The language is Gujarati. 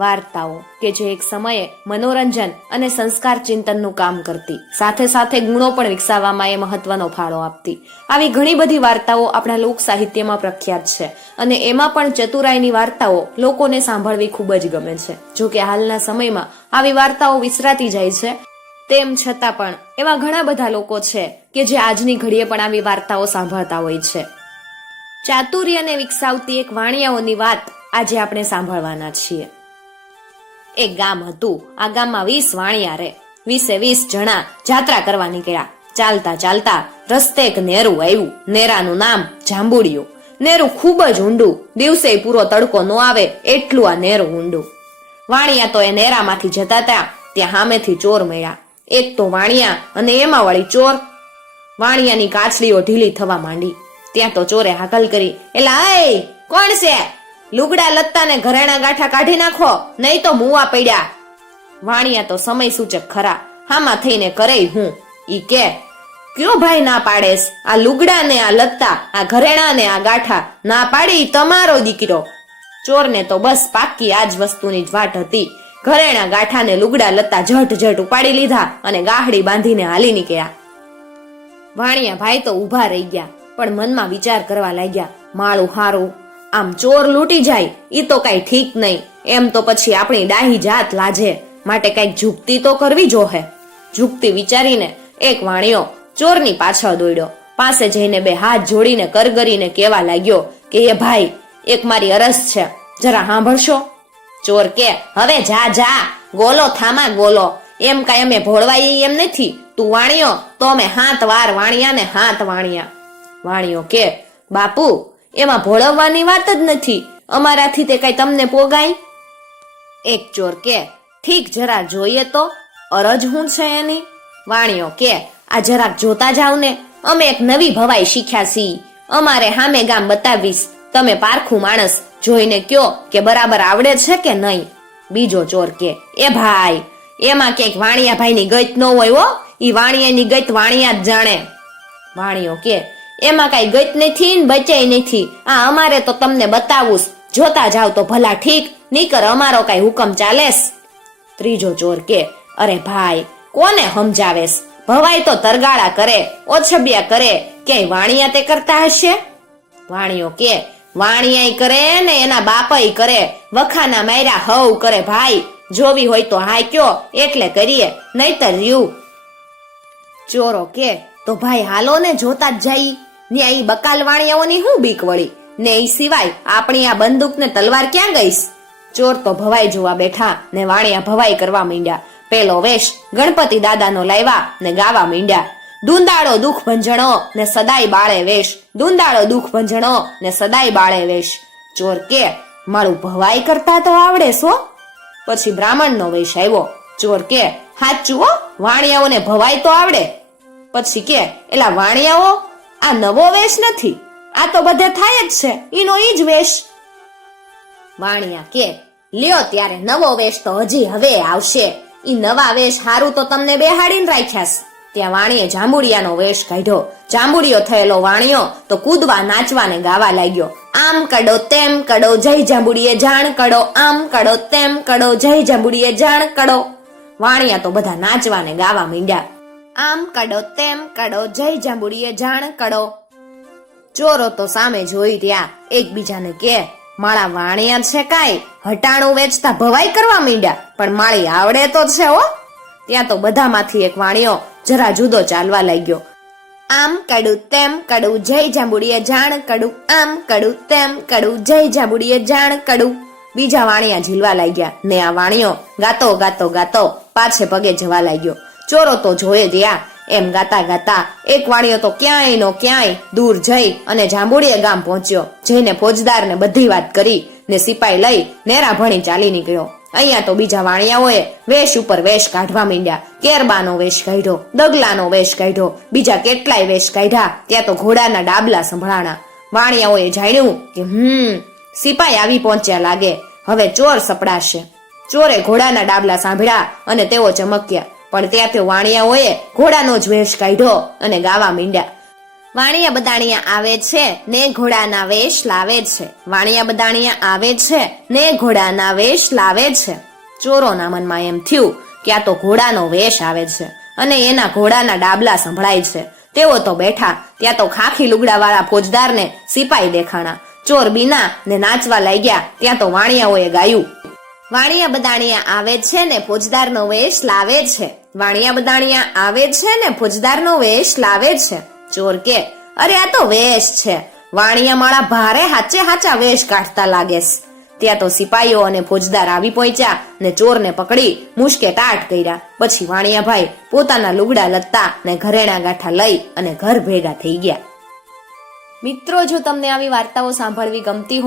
વાર્તાઓ કે જે એક સમયે મનોરંજન અને સંસ્કાર ચિંતનનું કામ કરતી, સાથે સાથે ગુણો પણ વિકસાવવામાં એ મહત્વનો ફાળો આપતી. આવી ઘણી બધી વાર્તાઓ આપણા લોક સાહિત્યમાં પ્રખ્યાત છે અને એમાં પણ ચતુરાઈની વાર્તાઓ લોકોને સાંભળવી ખૂબ જ ગમે છે. જો કે હાલના સમયમાં આવી વાર્તાઓ વિસરાતી જાય છે, તેમ છતાં પણ એવા ઘણા બધા લોકો છે કે જે આજની ઘડીએ પણ આવી વાર્તાઓ સાંભળતા હોય છે. ચાતુર્યને વિકસાવતી એક વાણિયાઓની વાત આજે આપણે સાંભળવાના છીએ. એક ગામ હતું. આ ગામમાં 20 વાણિયા રહે. 20 જણા જાત્રા કરવા નીકળ્યા. ચાલતા ચાલતા રસ્તે એક નેરું આવ્યું. નેરાનું નામ જાંબુડિયું. નેરું ખૂબ જ ઊંડું. દિવસે પૂરો તડકો ન આવે એટલું આ નેરું ઊંડું. વાણિયા તો એ નેરામાંથી જતા હતા ત્યાં સામેથી ચોર મળ્યા. એક તો વાણિયા અને એમાં વળી ચોર. વાણિયાની કાછડીઓ ઢીલી થવા માંડી. ત્યાં તો ચોરે હાકલ કરી, એલા એ કોણ છે? લુગડા લત્તા ને ઘરેણા ગાંઠા કાઢી નાખો, નહીં તો મુવા પડ્યા. વાણિયા તો સમય સૂચક ખરા, હામાં થઈને કરે હું. ઈ કે, કયો ભાઈ ના પાડેસ? આ લુગડા ને આ લત્તા, આ ઘરેણા ને આ ગાંઠા ના પાડી તમારો દીકરો. ચોરને તો બસ પાક્કી આજ વસ્તુની જ વાટ હતી. ઘરેણા ગાંઠા ને લુગડા લત્તા ઝટ ઉપાડી લીધા અને ગાહડી બાંધીને હાલી નીકળ્યા. વાણિયા ભાઈ તો ઊભા રહી ગયા, પણ મનમાં વિચાર કરવા લાગ્યા, માળું હારું, આમ ચોર લૂંટી જાય ઈ તો કઈ ઠીક નહીં. એમ તો પછી આપણી ડાહી જાત લાજે, માટે કઈક ઝૂકતી તો કરવી જોહે. ઝૂકતી વિચારીને એક વાણિયો ચોરની પાછળ દોડ્યો. પાસે જઈને બે હાથ જોડીને કરગરીને કહેવા લાગ્યો કે એ ભાઈ, એક મારી અરજ છે, જરા સાંભળશો? ચોર કે, હવે જા ગોલો થામા ગોલો. એમ કઈ અમે ભોળવાઈ એમ નથી. તું વાણિયો તો અમે 7 વાર વાણિયા ને 7 વાણિયા. વાણિયો કે, બાપુ એમાં ભોળવવાની વાત જ નથી, અમારાથી તે કઈ તમને પોગાય? એક ચોર કે, ઠીક, જરા જોઈએ તો અરજ હું છે એની. વાણિયો કે, આ જરાક જોતા જાવ ને, અમે એક નવી ભવાઈ શીખ્યા છીએ, અમારે સામે ગામ બતાવીશ. તમે પારખું માણસ, જોઈને કયો કે બરાબર આવડે છે કે નહીં. બીજો ચોર કે, એ ભાઈ, એમાં ક્યાંક વાણિયા ભાઈની ગત ન હોય હો, ઈ વાણિયાની ગત વાણિયા જ જાણે. વાણિયો કે, એમાં કઈ ગત નથી ને બચાઈ નથી. આ અમારે તો તમને બતાવું, જોતા જાવ તો ભલા ઠીક, નીકર અમારો કઈ હુકમ ચાલેસ. ત્રીજો ચોર કે, અરે ભાઈ, કોને સમજાવેસ? ભવાઈ તો તરગાળા કરે, ઓછબિયા કરે, ક્યાંય વાણિયા તે કરતા હશે? વાણિયો કે, વાણિયાય કરે ને એના બાપાય કરે, વખાના માર્યા હવ કરે. ભાઈ, જોવી હોય તો હાય કયો, એટલે કરીએ, નહીતર રહ્યું. ચોરો કે, તો ભાઈ હાલો ને, જોતા જ જાય. ને અહીં બકાલ વાણિયાઓની શું બીક વળી? ને એ સિવાય આપણી આ બંદૂક ને તલવાર ક્યાં ગઈશ? ચોર તો ભવાઈ જોવા બેઠા ને વાણિયા ભવાઈ કરવા માંડ્યા. પેલો વેશ ગણપતિ દાદાનો લાવ્યા ને ગાવા માંડ્યા, દુંદાળો દુઃખ ભંજણો ને સદાય બાળે વેશ, દુંદાળો દુઃખ ભંજણો ને સદાય બાળે વેશ. ચોર કે, મારું ભવાઈ કરતા તો આવડે છો? પછી બ્રાહ્મણનો વેશ આવ્યો. ચોર કે, હાચું હો, વાણિયાઓને ભવાઈ તો આવડે. પછી કે, એલા વાણિયાઓ, આ નવો વેશ નથી, આ તો બધે થાય જ છે, ઈનો ઈ જ વેશ. વાણિયા કે, લ્યો ત્યારે નવો વેશ તો હજી હવે આવશે. ઈ નવા વેશ હારું તો તમને બેહાડીને રાખ્યાસ. ત્યાં વાણીએ જાંબુડિયાનો વેશ કાઢ્યો. જાંબુડિયો થયેલો વાણિયો તો કૂદવા નાચવા ને ગાવા લાગ્યો, આમ કડો તેમ કડો જય જાંબુડિયે જાણ કડો, આમ કડો તેમ કડો જય જાંબુડિયે જાણ કડો. વાણિયા તો બધા નાચવા ને ગાવા માંડ્યા, આમ કડો તેમ કડો જય જાંબુડિયે જાણ કડો. ચોરો તો સામે જોઈ રહ્યા, એકબીજાને કે, માળા વાણિયા છે કાંઈ, હટાણું વેચતા ભવાઈ કરવા માંડ્યા, પણ માળી આવડે તો છે હો. ત્યાં તો બધામાંથી એક વાણિયો જરા જુદો ચાલવા લાગ્યો, આમ કડું તેમ કડું જય જાંબુડિયે જાણ કડું, આમ કડું તેમ કડું જય જાંબુડિયે જાણ કડું. બીજા વાણિયા ઝીલવા લાગ્યા ને આ વાણિયો ગાતો ગાતો ગાતો પાછે પગે જવા લાગ્યો. ચોરો તો જોયે રહ્યા. એમ ગાતા ગાતા એક વાણિયો તો ક્યાંય નો ક્યાંય દૂર જઈ અને જાંબુડિયે ગામ પહોંચ્યો. જઈને ફોજદારને બધી વાત કરી ને સિપાઈ લઈ નેરા ભણી ચાલી નીકળ્યો. અહીંયા તો બીજા વાણિયાઓએ વેશ ઉપર વેશ કાઢવા માંડ્યા. કેરબાનો વેશ કાઢ્યો, દગલાનો વેશ કાઢ્યો, બીજા કેટલાય વેશ કાઢ્યા. ત્યાં તો ઘોડાના ડાબલા સંભળાણા. વાણિયાઓએ જાણ્યું કે સિપાઈ આવી પહોંચ્યા લાગે, હવે ચોર સપડાશે. ચોરે ઘોડાના ડાબલા સાંભળ્યા અને તેઓ ચમક્યા. પણ ત્યાંથી વાણિયાઓએ ઘોડાનો જ વેશ કાઢ્યો અને ગાવા માંડ્યા, વાણિયા બદાણિયા આવે છે ને ઘોડાના વેશ લાવે છે. વાણિયા બદાણિયા આવે છે ને ઘોડાના વેશ લાવે છે. ચોરોના મનમાં એમ થયું કે આ તો ઘોડાનો વેશ આવે છે અને એના ઘોડાના ડાબલા સંભળાય છે. તેઓ તો બેઠા ત્યાં તો ખાખી લુગડાવાળા ફોજદારને સિપાઈ દેખાણા. ચોર બીના ને નાચવા લાગ્યા ત્યાં તો વાણિયાઓએ ગાયું, વાણિયા બદાણિયા આવે છે ને ફોજદારનો વેશ લાવે છે. વાણિયા બદાણિયા આવે છે ને ફોજદારનો વેશ લાવે છે. ચોર કે, અરે આ તો વેશ છે, વાણિયા માળા ભારે હાચે હાચા વેશ કાઢતા લાગેસ. ત્યાં તો સિપાઈઓ અને ફોજદાર આવી પહોંચ્યા ને ચોરને પકડી મુશ્કે ટાટ કર્યા. પછી વાણિયાભાઈ પોતાના લુગડા લત્તા ને ઘરેણા ગાંઠા લઈ અને ઘર ભેગા થઈ ગયા. મિત્રો, જો તમને આવી વાર્તાઓ સાંભળવી ગમતી હોય